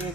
1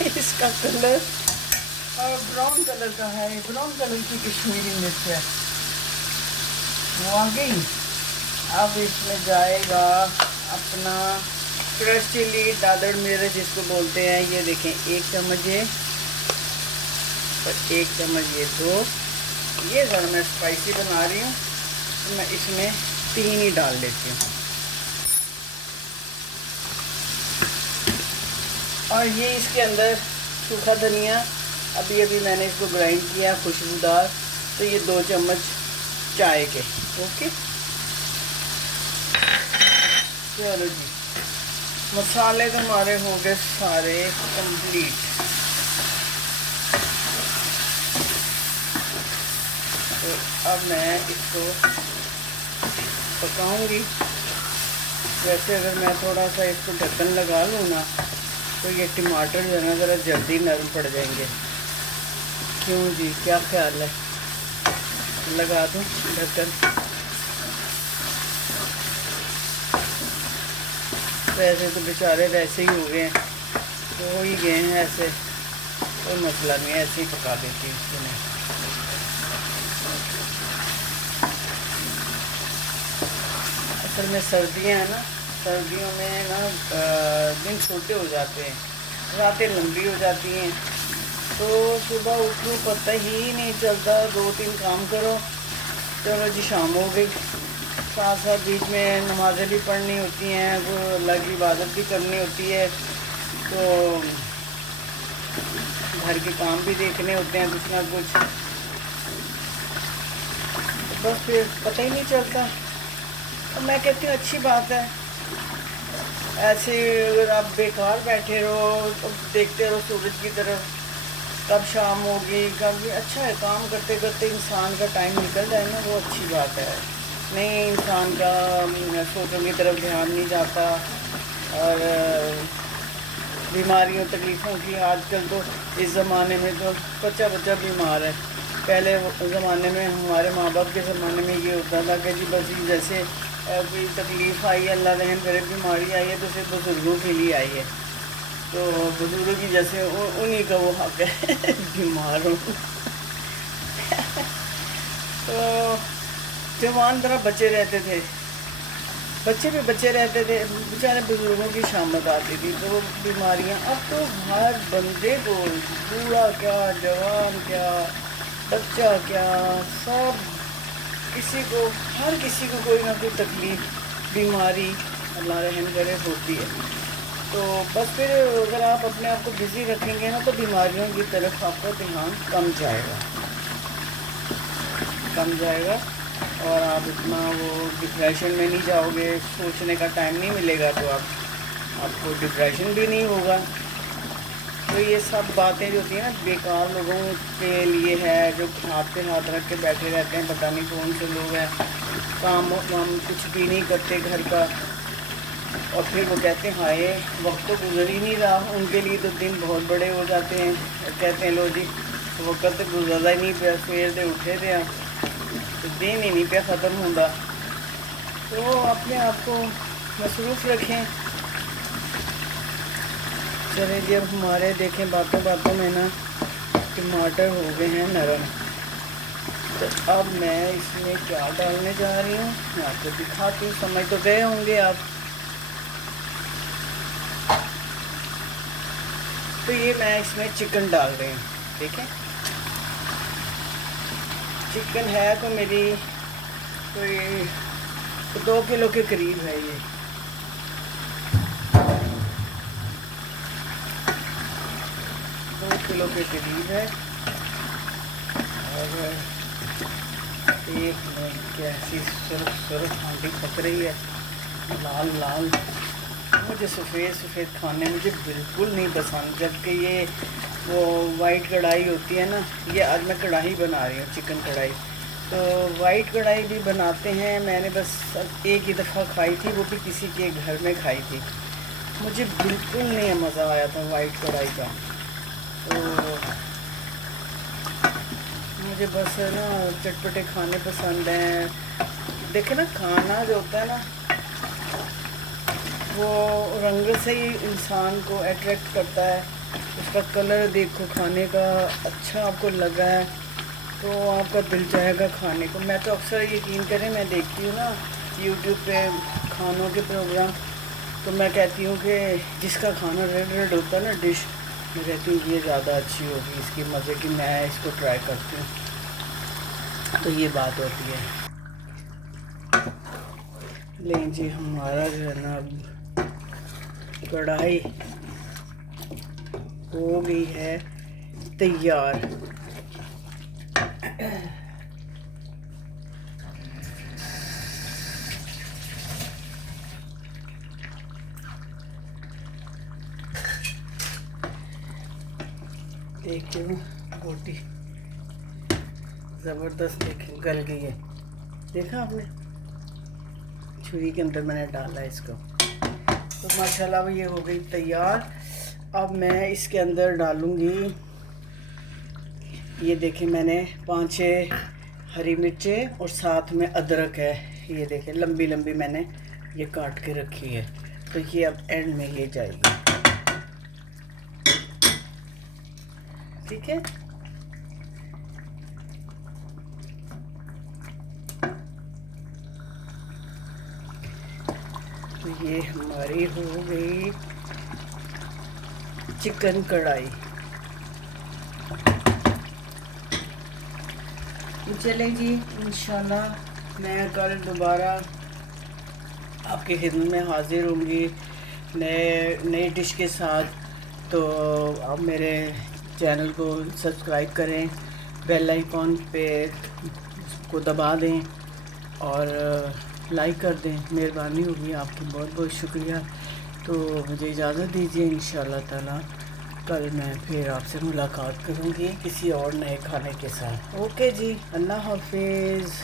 اس کا کلر اور brown colour کا ہے، براؤن کلر کی کشمیری مرچ ہے، وہ آ گئی۔ اب اس میں جائے گا اپنا کریش چلی، دادڑ مرچ جس کو بولتے ہیں، یہ دیکھیں 1 چمچ یہ اور 1 چمچ یہ، 2۔ یہ ذرا میں اسپائسی بنا رہی ہوں تو میں اس میں 3 ہی ڈال لیتی ہوں۔ اور یہ اس کے اندر سوکھا دھنیا، ابھی میں نے اس کو گرائنڈ کیا خوشبودار، تو یہ 2 چمچ چائے کے، اوکے۔ چلو جی، مسالے تو ہمارے ہوں گے سارے کمپلیٹ۔ تو اب میں اس کو پکاؤں گی۔ ویسے اگر میں تھوڑا سا اس کو ڈھکن لگا لوں نا تو یہ ٹماٹر جو ہے نا ذرا جلدی نرم پڑ جائیں گے۔ کیوں جی، کیا خیال ہے؟ لگا دوں ڈھکن؟ ویسے تو بیچارے ویسے ہی ہو گئے ہیں، ہو ہی گئے ہیں ایسے، کوئی مسئلہ نہیں ہے، ایسے ہی پکا دیتی ہوں اس کو میں۔ اصل میں سردیاں ہیں نا، سردیوں میں نا دن چھوٹے ہو جاتے ہیں، راتیں لمبی ہو جاتی ہیں، تو صبح اٹھو پتہ ہی نہیں چلتا، 2-3 کام کرو، چلو جی شام ہو گئی۔ ساتھ ساتھ بیچ میں نمازیں بھی پڑھنی ہوتی ہیں، تو اللہ کی عبادت بھی کرنی ہوتی ہے، تو گھر کے کام بھی دیکھنے ہوتے ہیں کچھ نہ کچھ، بس پھر پتہ ہی نہیں چلتا۔ اور میں کہتی ہوں اچھی بات ہے، ایسے اگر آپ بیکار بیٹھے رہو تو دیکھتے رہو سورج کی طرف، کب شام ہوگی کب، اچھا ہے کام کرتے کرتے انسان کا ٹائم نکل جائے نا، وہ اچھی بات ہے۔ نہیں انسان کا سوچوں کی طرف دھیان نہیں جاتا، اور بیماریوں تکلیفوں کی، آج کل تو اس زمانے میں تو بچہ بیمار ہے۔ پہلے زمانے میں ہمارے ماں باپ کے زمانے میں یہ ہوتا تھا کہ جی بس جیسے کوئی تکلیف آئی ہے، اللہ رحم کرے، بیماری آئی ہے تو صرف بزرگوں کے لیے آئی ہے، تو بزرگوں کی جیسے انہی کا وہ حق ہے بیمار ہوں۔ تو جوان طرح بچے رہتے تھے، بچے بھی بچے رہتے تھے، بیچارے بزرگوں کی شامت آتی تھی تو وہ بیماریاں، اب تو ہر بندے کو، بوڑھا کیا، جوان کیا، بچہ کیا، سب کسی کو، ہر کسی کو کوئی نہ کوئی تکلیف، بیماری اللہ رحم کرے ہوتی ہے۔ تو بس پھر اگر آپ اپنے آپ کو بزی رکھیں گے نا تو بیماریوں کی طرف آپ کا دھیان کم جائے گا، اور آپ اتنا وہ ڈپریشن میں نہیں جاؤ گے، سوچنے کا ٹائم نہیں ملے گا تو آپ کو ڈپریشن بھی نہیں ہوگا۔ تو یہ سب باتیں جو ہوتی ہیں نا بیکار لوگوں کے لیے ہے، جو ہاتھ پہ ہاتھ رکھ کے بیٹھے رہتے ہیں، پتہ نہیں کون سے لوگ ہیں، کام کچھ بھی نہیں کرتے گھر کا، اور پھر وہ کہتے ہیں ہائے وقت تو گزر ہی نہیں رہا، ان کے لیے تو دن بہت بڑے ہو جاتے ہیں، کہتے ہیں لو جی وقت تو گزرا ہی نہیں پیا، سویر دے اٹھے تھے تو دن ہی نہیں پیا ختم ہوتا۔ تو اپنے آپ کو مصروف رکھیں۔ چلیں جی، اب ہمارے دیکھیں باتوں میں نا ٹماٹر ہو گئے ہیں نرم، تو اب میں اس میں کیا ڈالنے جا رہی ہوں، میں آپ کو دکھاتی ہوں، سمجھ تو گئے ہوں گے آپ۔ تو یہ میں اس میں چکن ڈال رہی ہوں، دیکھیں چکن ہے تو میری کوئی 2 کلو کے قریب ہے، یہ 2 کلو کے قریب ہے، اور ایک میں کیسی سرخ ہانڈی پک رہی ہے، لال لال۔ مجھے سفید کھانے مجھے بالکل نہیں پسند، جبکہ یہ وہ وائٹ کڑھائی ہوتی ہے نا، یہ آج میں کڑھائی بنا رہی ہوں، چکن کڑھائی، تو وائٹ کڑھائی بھی بناتے ہیں، میں نے بس ایک ہی دفعہ کھائی تھی، وہ بھی کسی کے گھر میں کھائی تھی، مجھے بالکل نہیں مزہ آیا تھا وائٹ کڑھائی کا۔ تو مجھے بس نا چٹپٹے کھانے پسند ہیں۔ دیکھیں نا کھانا جو ہوتا ہے نا وہ رنگ سے ہی انسان کو اٹریکٹ کرتا ہے، اس کا کلر دیکھو کھانے کا اچھا آپ کو لگا ہے تو آپ کا دل چاہے گا کھانے کو. میں تو اکثر یقین کریں میں دیکھتی ہوں نا یوٹیوب پہ کھانوں کے پروگرام, تو میں کہتی ہوں کہ جس کا کھانا ریڈ ریڈ ہوتا ہے نا ڈش, میں کہتی ہوں یہ زیادہ اچھی ہوگی اس کی مزے کی, میں اس کو ٹرائی کرتی ہوں. تو یہ بات ہوتی ہے. لیں جی ہمارا جو ہے نا اب کڑھائی ہو گئی ہے تیار. دیکھتے ہوں بوٹی زبردست, دیکھیں گل گئی ہے, دیکھا آپ نے چھری کے اندر میں نے ڈالا اس کو. تو ماشاءاللہ یہ ہو گئی تیار. اب میں اس کے اندر ڈالوں گی, یہ دیکھیں میں نے 5-6 ہری مرچیں اور ساتھ میں ادرک ہے, یہ دیکھیں لمبی لمبی میں نے یہ کاٹ کے رکھی ہے. تو یہ اب اینڈ میں یہ جائے گی, ٹھیک ہے. تو یہ ہماری ہو گئی چکن کڑھائی. چلیں جی انشاءاللہ میں کل دوبارہ آپ کی خدمت میں حاضر ہوں گی نئی ڈش کے ساتھ. تو آپ میرے چینل کو سبسکرائب کریں, بیل آئیکن پہ کو دبا دیں اور لائک کر دیں, مہربانی ہوگی آپ کی, بہت بہت شکریہ. تو مجھے اجازت دیجیے, انشاءاللہ تعالی کل میں پھر آپ سے ملاقات کروں گی کسی اور نئے کھانے کے ساتھ. اوکے جی, اللہ حافظ.